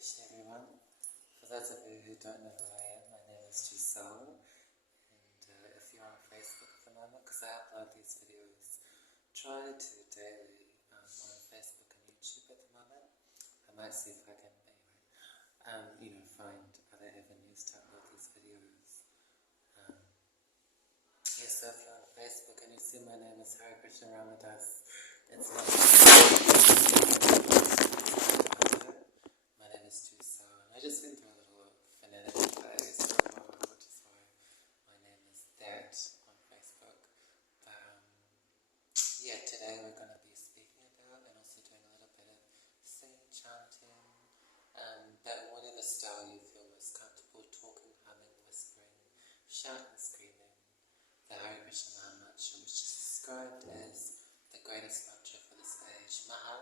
Krishna everyone. For those of you who don't know who I am, my name is Giselle, and if you're on Facebook at the moment, because I upload these videos, try to daily on Facebook and YouTube at the moment. I might see if I can find other avenues to upload these videos. So if you're on Facebook and you see my name is Hare Krsna Ramadas, it's not my name is Giselle, and I just went through a little phonetic phase for a while, which is why my name is that on Facebook. But today we're going to be speaking about and also doing a little bit of singing, chanting, but whatever style you feel most comfortable, talking, humming, whispering, shouting, screaming, the Hare Krsna Maha Mantra, which is described as the greatest mantra for this age. Maha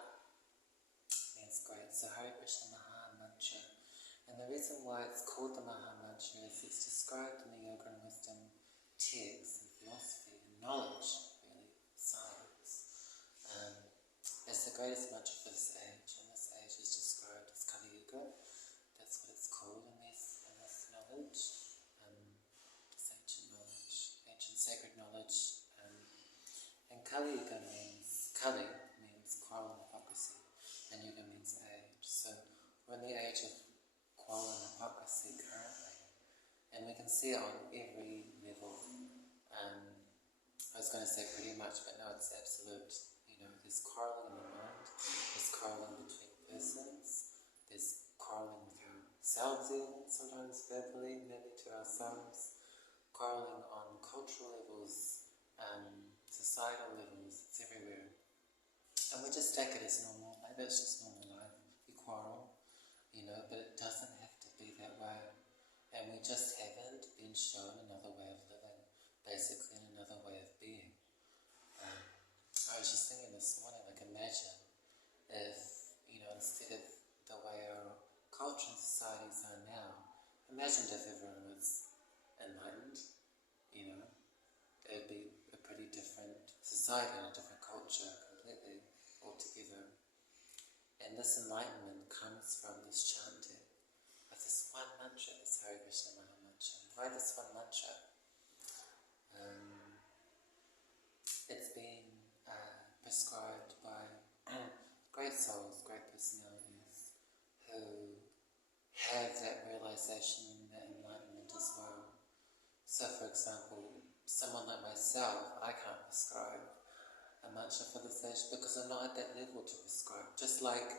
means great, so Hare Krsna Maha Mantra. And the reason why it's called the Maha Mantra is it's described in the Yoga and Wisdom texts and philosophy and knowledge, really, science. It's the greatest mantra for this age, and this age is described as Kali Yuga. That's what it's called in this knowledge. Ancient sacred knowledge, and Kali Yuga means quarrel and hypocrisy, and Yuga means age. So we're in the age of quarrel and hypocrisy currently, and we can see it on every level. I was going to say pretty much, but no, it's absolute. There's quarreling in the mind, there's quarreling between persons, there's quarreling with ourselves even, sometimes verbally, maybe to ourselves. Quarreling on cultural levels, societal levels, it's everywhere. And we just take it as normal, like that's just normal life. We quarrel, but it doesn't have to be that way. And we just haven't been shown another way of living, basically another way of being. I was just thinking this morning, like imagine if, instead of the way our culture and societies are now, imagine if everyone was enlightened, it would be a pretty different society and a different culture completely altogether. And this enlightenment comes from this chanting of this one mantra, this Hare Krsna Maha Mantra. Why this one mantra? It's been prescribed by great souls, great personalities who have that realization, that enlightenment as well. So for example, someone like myself, I can't prescribe a mantra for this age because I'm not at that level to prescribe. Just like,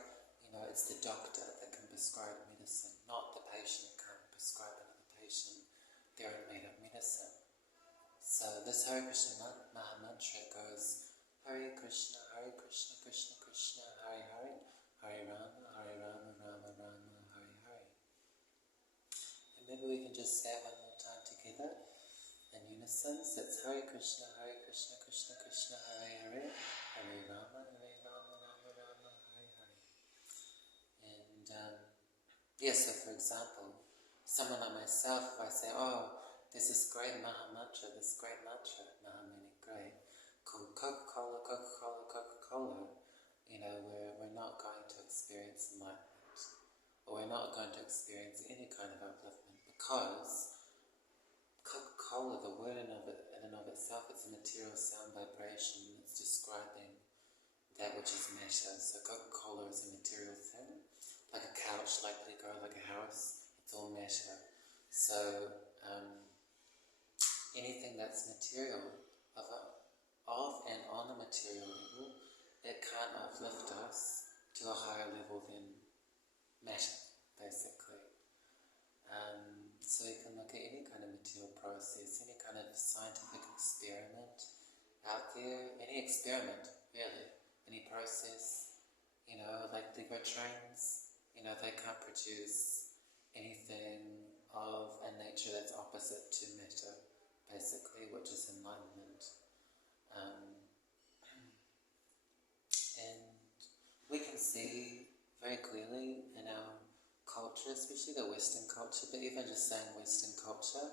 it's the doctor that can prescribe medicine, not the patient can't prescribe another patient their own made up medicine. So this Hare Krsna Maha Mantra goes Hare Krishna, Krishna Krishna, Hare Hare, Hare Rama, Rama Rama, Hare Hare. And maybe we can just say it one more time together in unison. So it's Hare Krishna, Krishna Krishna, Hare Hare, Hare Rama, Rama Rama, Hare Hare. And so for example, someone like myself, if I say, there's this great Maha Mantra, Maha meaning great, called Coca-Cola, where we're not going to experience enlightenment, or we're not going to experience any kind of upliftment, because Coca-Cola, the word in and of itself, it's a material sound vibration. It's describing that which is matter. So Coca-Cola is a material thing, like a couch, like Lego, like a house. It's all matter. So anything that's material of and on a material level, it can't uplift us to a higher level than matter, basically. So you can look at any kind of material process, any kind of scientific experiment out there, any experiment, really, any process, like Lego trains, they can't produce anything of a nature that's opposite to matter, basically, which is enlightenment. And we can see very clearly in our culture, especially the Western culture, but even just saying Western culture,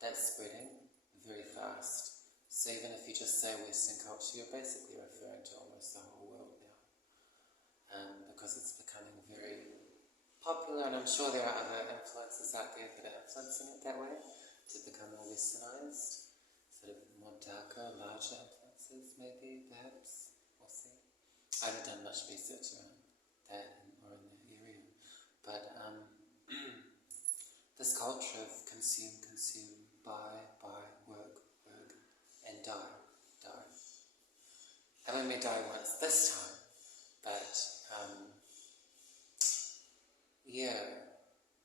that's spreading very fast. So even if you just say Western culture, you're basically referring to almost the whole world now, because it's becoming very popular, and I'm sure there are other influences out there that are influencing it that way, to become more westernized, sort of more darker, larger influences maybe, perhaps, we'll see. I haven't done much research around that or in that area, but this culture of consume, buy, work, and die. And we may die once this time, but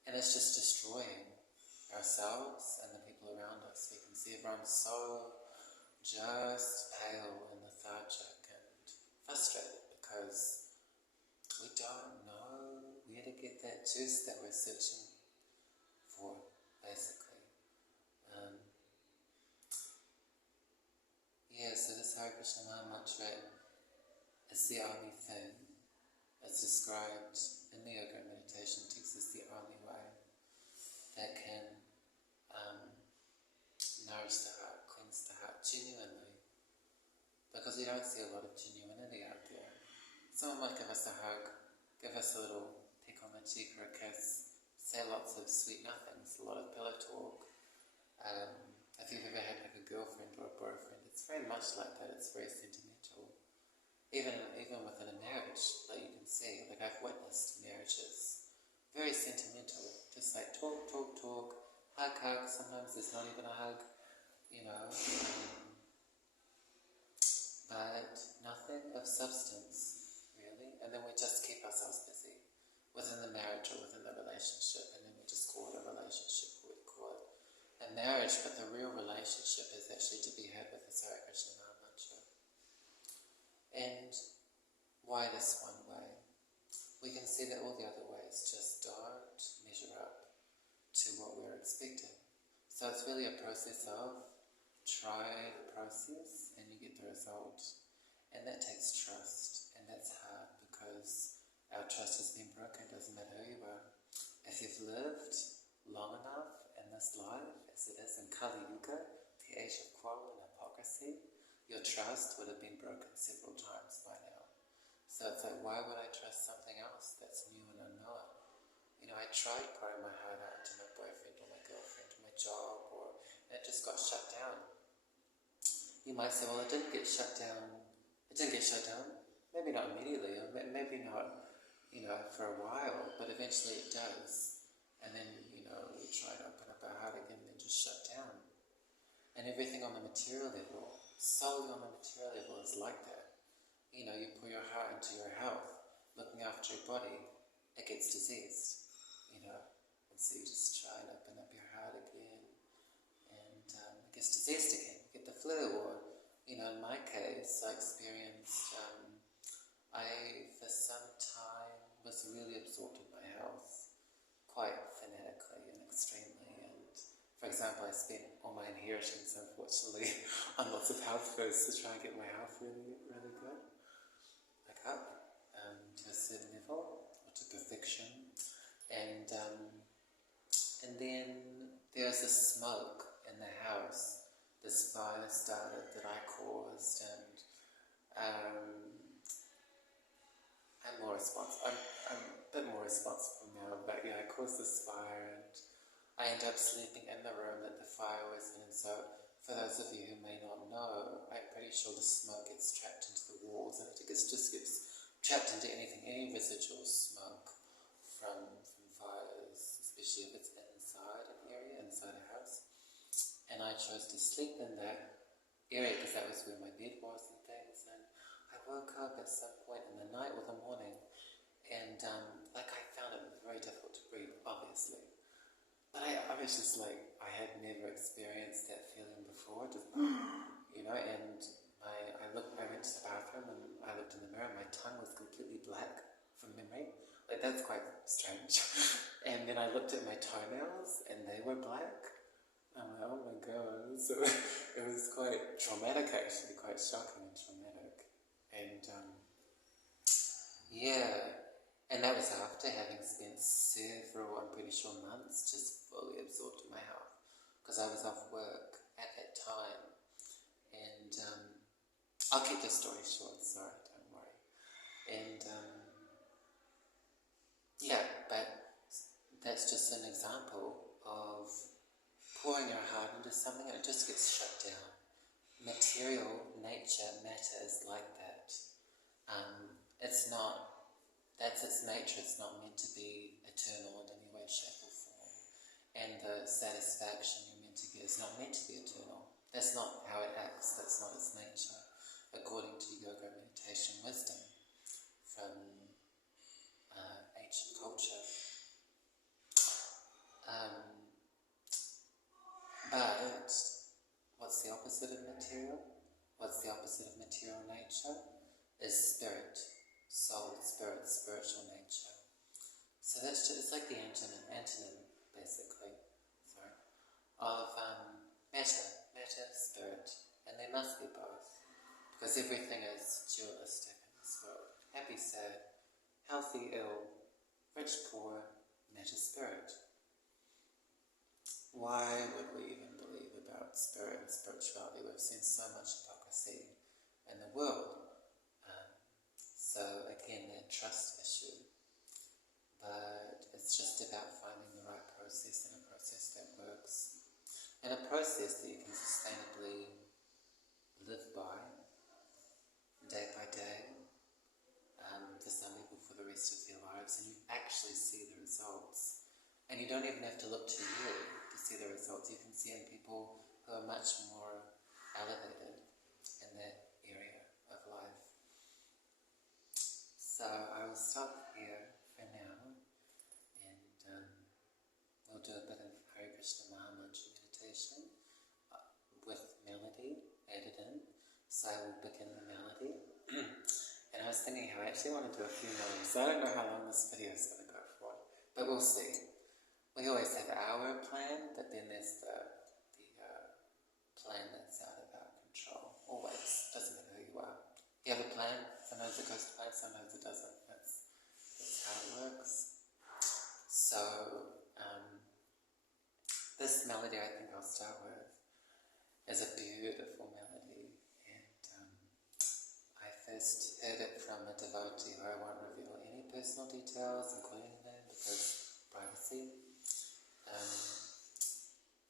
and it's just destroying ourselves and the people around us. We can see everyone's so just pale and lethargic and frustrated because we don't know where to get that juice that we're searching for, basically. So this Hare Krishna mantra is the only thing. It's described in the yoga and meditation text as the only way that can nourish the heart, cleanse the heart genuinely. Because we don't see a lot of genuinity out there. Someone might give us a hug, give us a little peck on the cheek or a kiss, say lots of sweet nothings, a lot of pillow talk. If you've ever had like a girlfriend or a boyfriend, it's very much like that. It's very sentimental. Even within a marriage, like you can see, like I've witnessed marriages, very sentimental. Just like talk, hug. Sometimes there's not even a hug, but nothing of substance, really. And then we just keep ourselves busy within the marriage or within the relationship, and then we just call it a relationship, or we call it a marriage, but the real relationship is actually to be had with the Hare Krishna mantra. And why this one way? We can see that all the other ways just don't measure up to what we're expecting. So it's really a process of try the process and you get the result. And that takes trust, and that's hard because our trust has been broken. Doesn't matter who you are. If you've lived long enough in this life, as it is in Kali Yuga, the age of quarrel and hypocrisy, your trust would have been broken several times by now. So it's like, why would I trust something else that's new and unknown? I tried pouring my heart out to my boyfriend or my girlfriend or my job, and it just got shut down. You might say, well, it didn't get shut down. It didn't get shut down. Maybe not immediately, or maybe not, for a while, but eventually it does. And then, we try to open up our heart again and then just shut down. And everything on the material level, solely on the material level, is like that. You pour your heart into your health, looking after your body, it gets diseased, and so you just try and open up your heart again, and it gets diseased again. You get the flu, or, in my case, I experienced, for some time, was really absorbed in my health, quite fanatically and extremely, and, for example, I spent all my inheritance, unfortunately, on lots of health foods to try and get my health really, really good. Up to a certain level, or to perfection, and then there's this smoke in the house, this fire started that I caused, and I'm a bit more responsible now, but I caused this fire, and I ended up sleeping in the room that the fire was in, and so for those of you who may not know, I'm pretty sure the smoke gets trapped into the walls, and it just gets trapped into any residual smoke from fires, especially if it's inside an area, inside a house. And I chose to sleep in that area because that was where my bed was and things. And I woke up at some point in the night or the morning, and I found it very difficult to breathe, obviously. But I was just like, I had never experienced that feeling before, just, and I went to the bathroom and I looked in the mirror and my tongue was completely black from memory. That's quite strange. And then I looked at my toenails and they were black. I'm like, oh my god. So it was quite traumatic, actually, quite shocking and traumatic. And and that was after having spent several, I'm pretty sure, months just fully absorbed in my health, because I was off work at that time. And I'll keep the story short, sorry, don't worry. And but example of pouring your heart into something and it just gets shut down. Material nature, matter is like that. It's not, that's its nature, it's not meant to be eternal in any way, shape or form. And the satisfaction you're meant to get is not meant to be eternal. That's not how it acts, that's not its nature, according to yoga, meditation, wisdom from ancient culture. But what's the opposite of material? What's the opposite of material nature? Is spirit, soul, spirit, spiritual nature. So that's just, it's like the antonym basically, of matter, spirit, and they must be both, because everything is dualistic in this world. Happy, sad, healthy, ill, rich, poor, matter, spirit. Why would we even believe about spirit and spirituality? We've seen so much hypocrisy in the world. So again, that trust issue. But it's just about finding the right process and a process that works. And a process that you can sustainably live by, day by day, for some people for the rest of their lives, and you actually see the results. And you don't even have to look to you to see the results. You can see in people who are much more elevated in that area of life. So I will stop here for now, and we'll do a bit of Hare Krsna Mantra meditation with melody added in. So I will begin the melody. And I was thinking how I actually want to do a few melodies. So I don't know how long this video is going to go for, but we'll see. We always have our plan, but then there's the plan that's out of our control. Always. Doesn't matter who you are. You have a plan, sometimes it goes to plan, sometimes it doesn't. That's how it works. So, this melody I think I'll start with is a beautiful melody, and I first heard it from a devotee who I won't reveal any personal details, including the name, because privacy.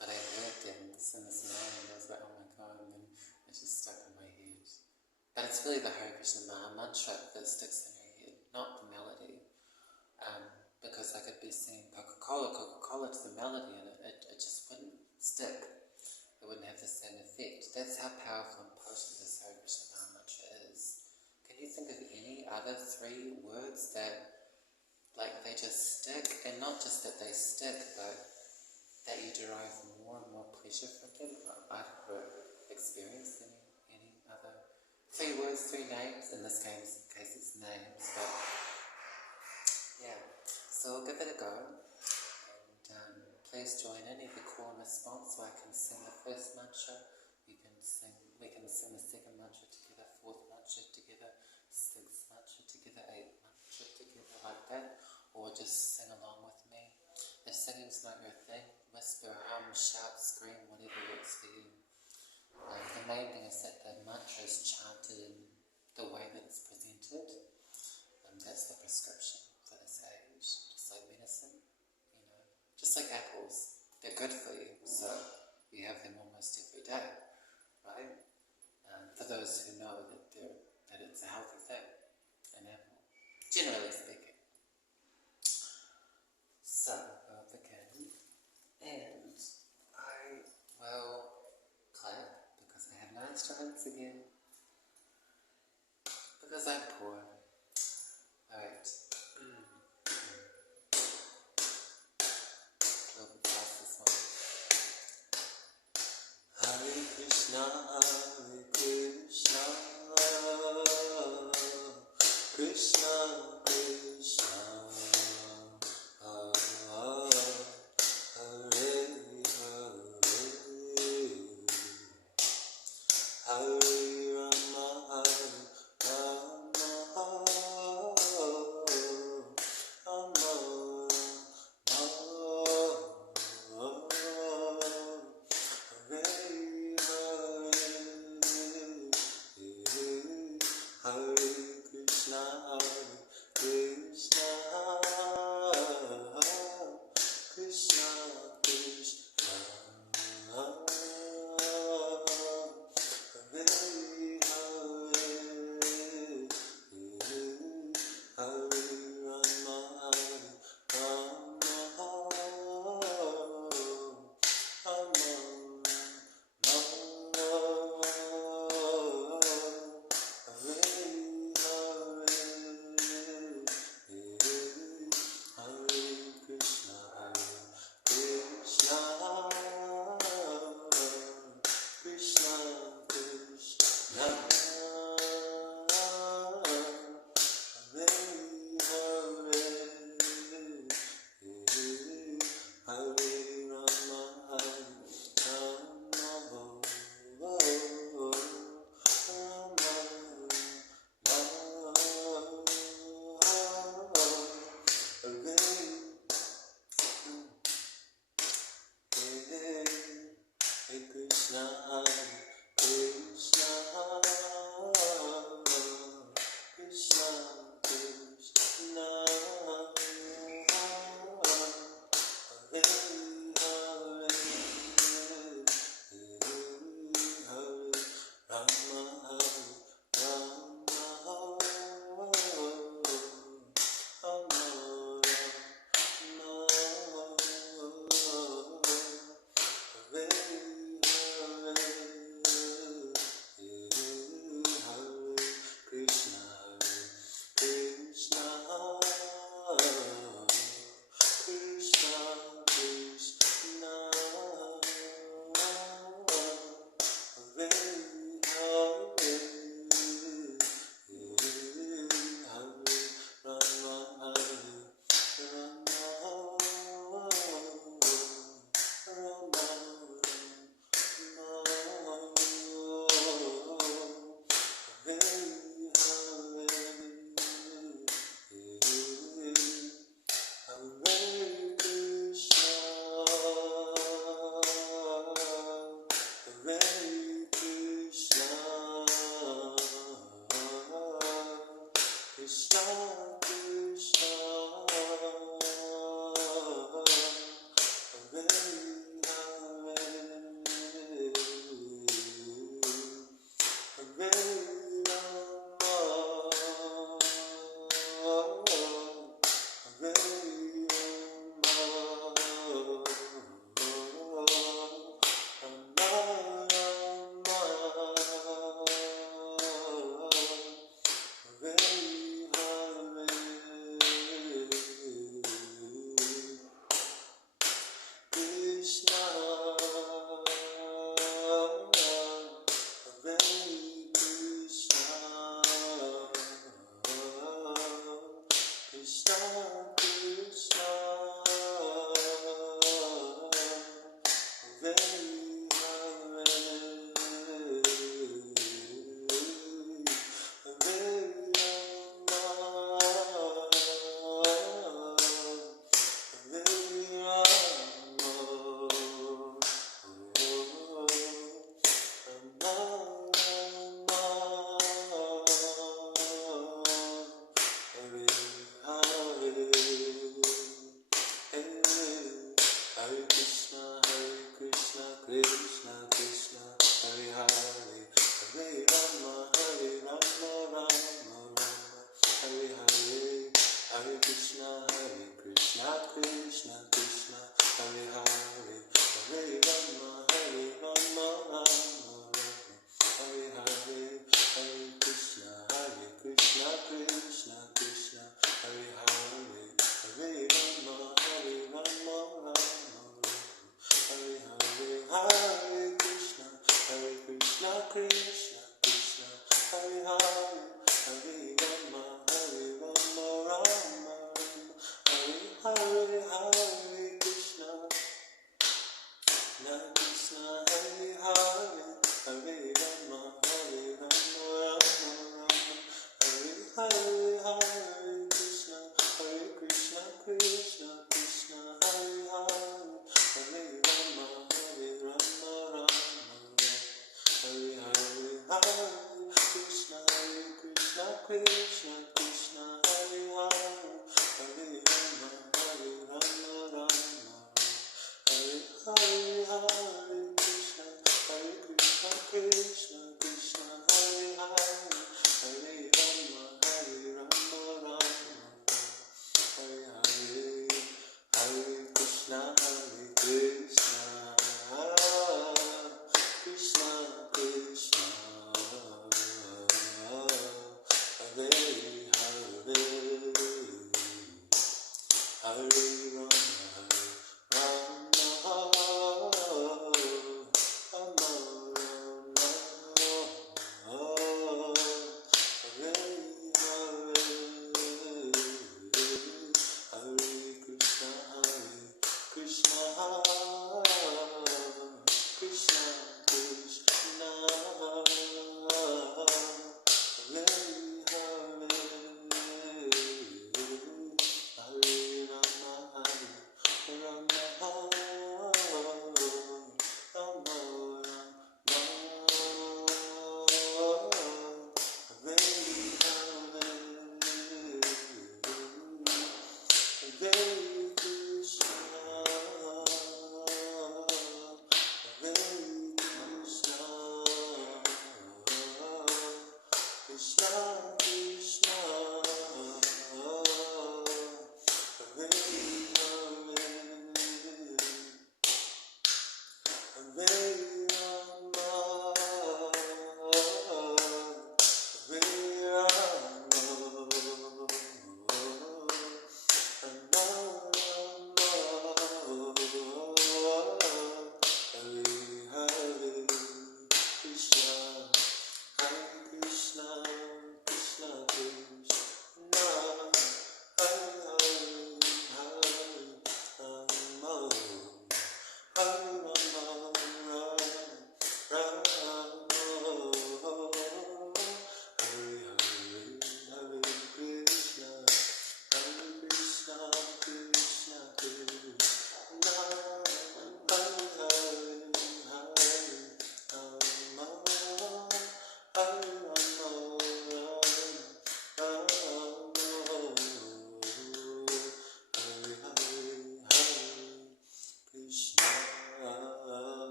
But I heard them sing this name and I was like, oh my god, and then it just stuck in my head. But it's really the Hare Krsna Mantra that sticks in your head, not the melody. Because I could be singing Coca-Cola to the melody and it just wouldn't stick. It wouldn't have the same effect. That's how powerful and potent this Hare Krsna Mantra is. Can you think of any other 3 words that they just stick, and not just that they stick, but that you derive more and more pleasure from them? I've never experienced any other 3 words, 3 names. In this case it's names, but yeah. So we'll give it a go, and please join in, either call and response, so I can sing the first mantra. We can sing the second mantra together, 4th mantra together, 6th mantra together, 8th mantra together, like that. Or just sing along with me. If singing's not your thing, whisper, hum, shout, scream, whatever works for you. The main thing is that the mantra is chanted in the way that it's presented, and that's the prescription for this age. Just like medicine, just like apples. They're good for you, so you have them almost every day, right? For those who know that it's a healthy thing, an apple, generally speaking. So, I'll begin, and I will clap, because I have no instruments again, because I'm poor. Alright. A little bit fast this one. Hare Krishna, Krishna Krishna. Hare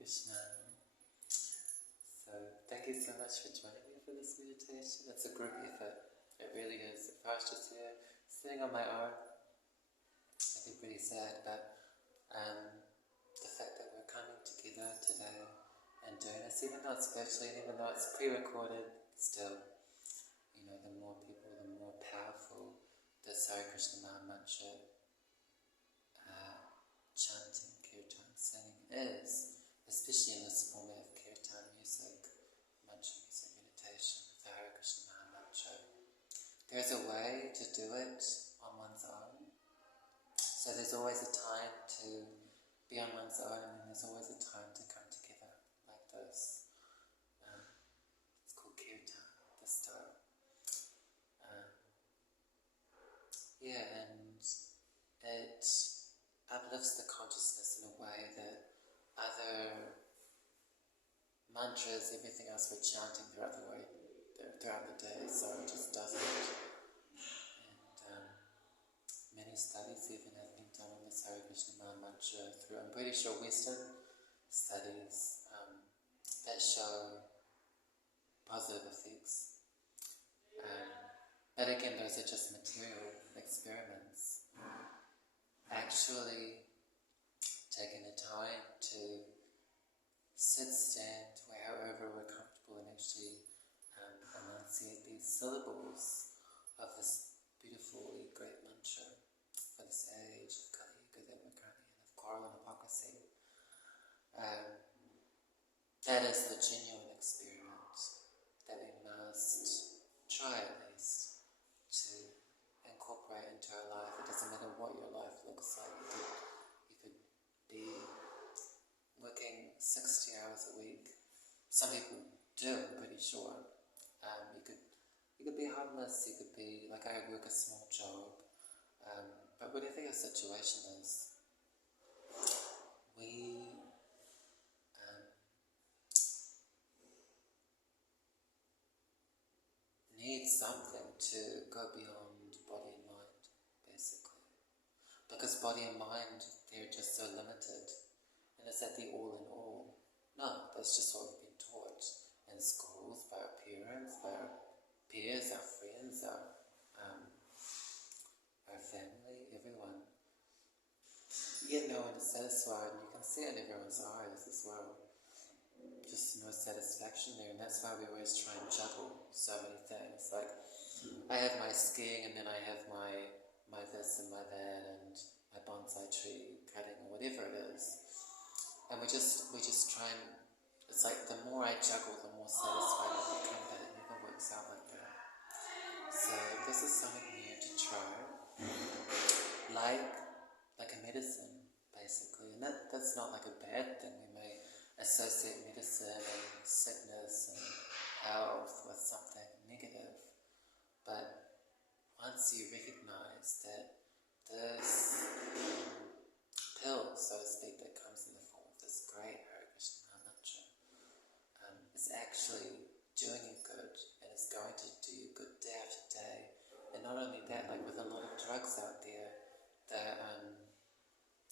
Krishna. So thank you so much for joining me for this meditation. It's a group effort. It really is. If I was just here sitting on my own, I'd be pretty sad. But the fact that we're coming together today and doing this, even though it's virtually and even though it's pre-recorded, still, the more people, the more powerful this Hare Krsna Mantra chanting, kirtan, singing is, especially in this format of kirtan music, mantra music meditation, the Hare Krsna Mantra. There's a way to do it on one's own. So there's always a time to be on one's own, and then there's always a time to come together like this. It's called kirtan, the style. And it uplifts the consciousness in a way that other mantras, everything else we're chanting throughout the day, so it just doesn't. And many studies even have been done on this Hare Krishna Mantra through, I'm pretty sure, Western studies that show positive effects. But again, those are just material experiments. Actually taking the time to sit, stand, wherever we're comfortable, and actually enunciate these syllables of this beautifully great mantra for this age of Kali Yuga that we're currently in, of quarrel and hypocrisy. That is the genuine experiment that we must try at least to incorporate into our life. It doesn't matter what your life looks like. You could be working 60 hours a week. Some people do, I'm pretty sure. You could be homeless, you could be, like I work a small job. But whatever your situation is, we need something to go beyond body and mind, basically. Because body and mind, they're just so limited. And is that the all in all? No, that's just what we've been taught in schools, by our parents, by our peers, our friends, our family, everyone. Yet no one is satisfied, and you can see it in everyone's eyes as well. Just no satisfaction there, and that's why we always try and juggle so many things. Like, I have my skiing, and then I have my this and my that, and my bonsai tree cutting, or whatever it is. And we just try and, it's like the more I juggle, the more satisfied I become, but it never works out like that. So this is something new to try, like a medicine, basically. And that's not like a bad thing. We may associate medicine and sickness and health with something negative, but once you recognize that this pill, so to speak, that comes in the form of this great Hare Krishna Mantra, is actually doing you good, and it's going to do you good day after day. And not only that, like with a lot of drugs out there, that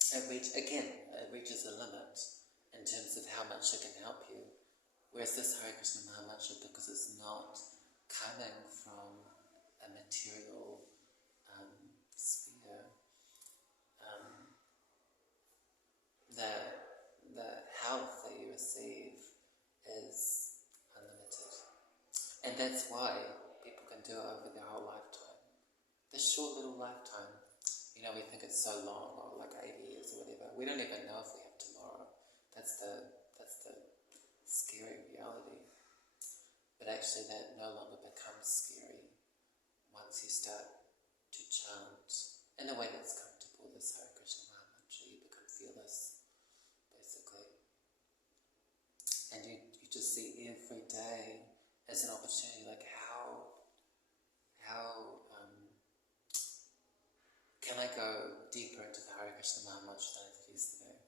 it reaches a limit in terms of how much it can help you. Whereas this Hare Krishna Mantra, because it's not coming from a material sphere, the health that you receive is unlimited. And that's why people can do it over their whole lifetime. This short little lifetime, we think it's so long, or like 80 years or whatever. We don't even know if we have tomorrow. That's the scary reality. But actually that no longer becomes scary once you start to chant in a way that's comfortable, this Hare Krishna Mantra. You become fearless, basically. And you just see every day as an opportunity, like how can I go deeper into the Hare Krishna Mantra than I did yesterday?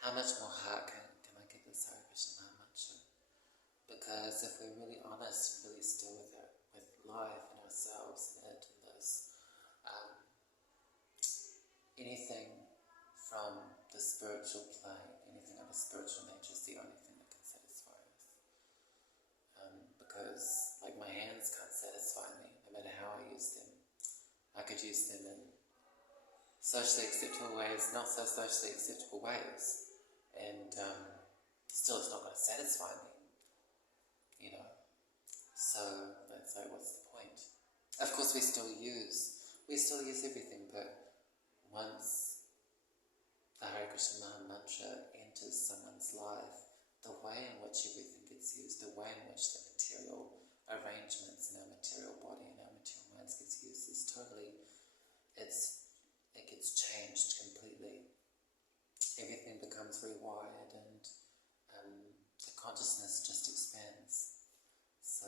How much more heart can I give this Hare Krishna Mantra? Because if we're really honest and really still with life and ourselves and it and this, anything from the spiritual plane. Anything of a spiritual nature is the only thing that can satisfy us. Because, like, my hands can't satisfy me, no matter how I use them. I could use them in socially acceptable ways, not so socially acceptable ways, and still it's not going to satisfy me, you know. So that's like, what's the point? Of course we still use everything, but once the Hare Krishna Mantra enters someone's life, the way in which everything gets used, the way in which the material arrangements in our material body and our material minds gets used is totally, it gets changed completely. Everything becomes rewired and the consciousness just expands. So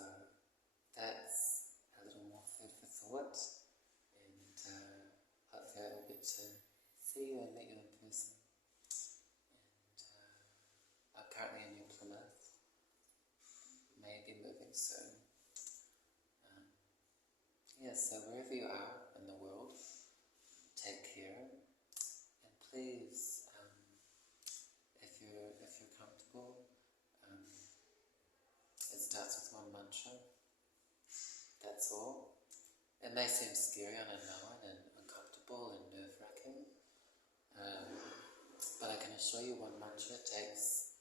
that's a little more food for thought, and hopefully I will get to see you and meet you in person. And I'm currently in New Plymouth, maybe moving soon. So wherever you are in the world, take care, and please, if you're comfortable, it starts with one mantra. That's all. It may seem scary and unknown and uncomfortable and nerve-wracking, but I can assure you one mantra takes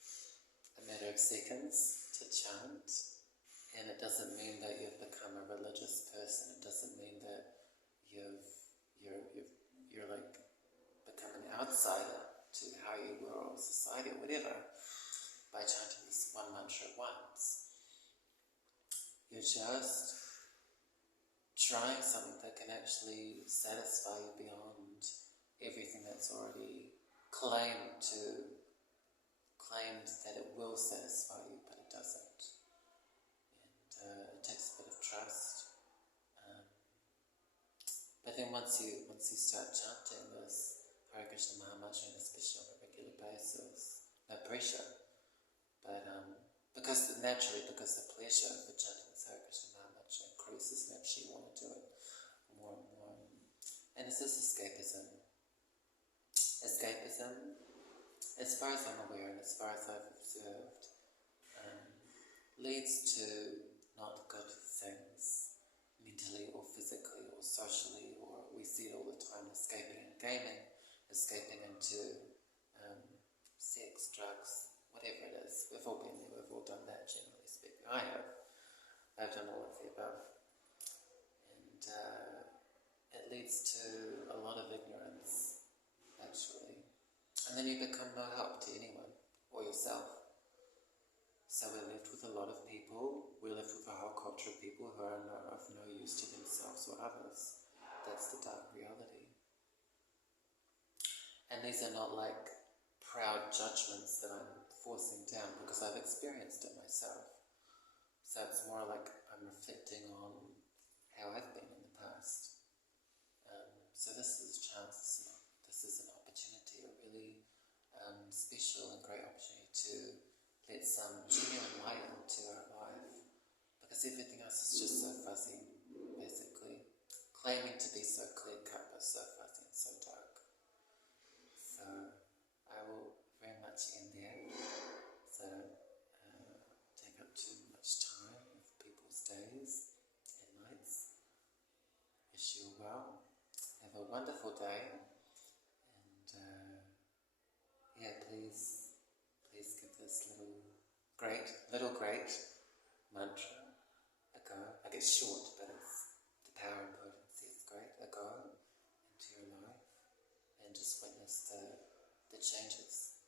a matter of seconds to chant, and it doesn't mean that you've become a religious person. It doesn't mean that you're like become an outsider to how you were or society or whatever by chanting this one mantra at once. You're just trying something that can actually satisfy you beyond everything that's already claimed that it will satisfy you, but it doesn't. And it takes a bit of trust. But then once you start chanting this Hare Krishna Mahamantra, especially on a regular basis, no pressure, but because the pleasure for chanting this Hare Krishna Mahamantra increases, naturally you want to do it more and more. And it's this escapism. Escapism, as far as I'm aware and as far as I've observed, leads to not good things, mentally or physically or socially, or we see it all the time, escaping into gaming, escaping into sex, drugs, whatever it is. We've all been there, we've all done that, generally speaking. I have. I've done all of the above. And it leads to a lot of ignorance, actually. And then you become no help to anyone or yourself. So we're left with a lot of people, we're left with a whole culture of people who are of no use to themselves or others. That's the dark reality. And these are not like proud judgments that I'm forcing down, because I've experienced it myself. So it's more like I'm reflecting on how I've been in the past. So this is a chance, this is an opportunity, a really special and great opportunity to let some genuine light into our life, because everything else is just so fuzzy, basically. Claiming to be so clear-cut, but so fuzzy and so dark. So I will very much end there. So take up too much time of people's days and nights. Wish you well. Have a wonderful day. And please give this little great mantra a go. Like, it's short, but it's the power and potency is great. A go into your life and just witness the changes.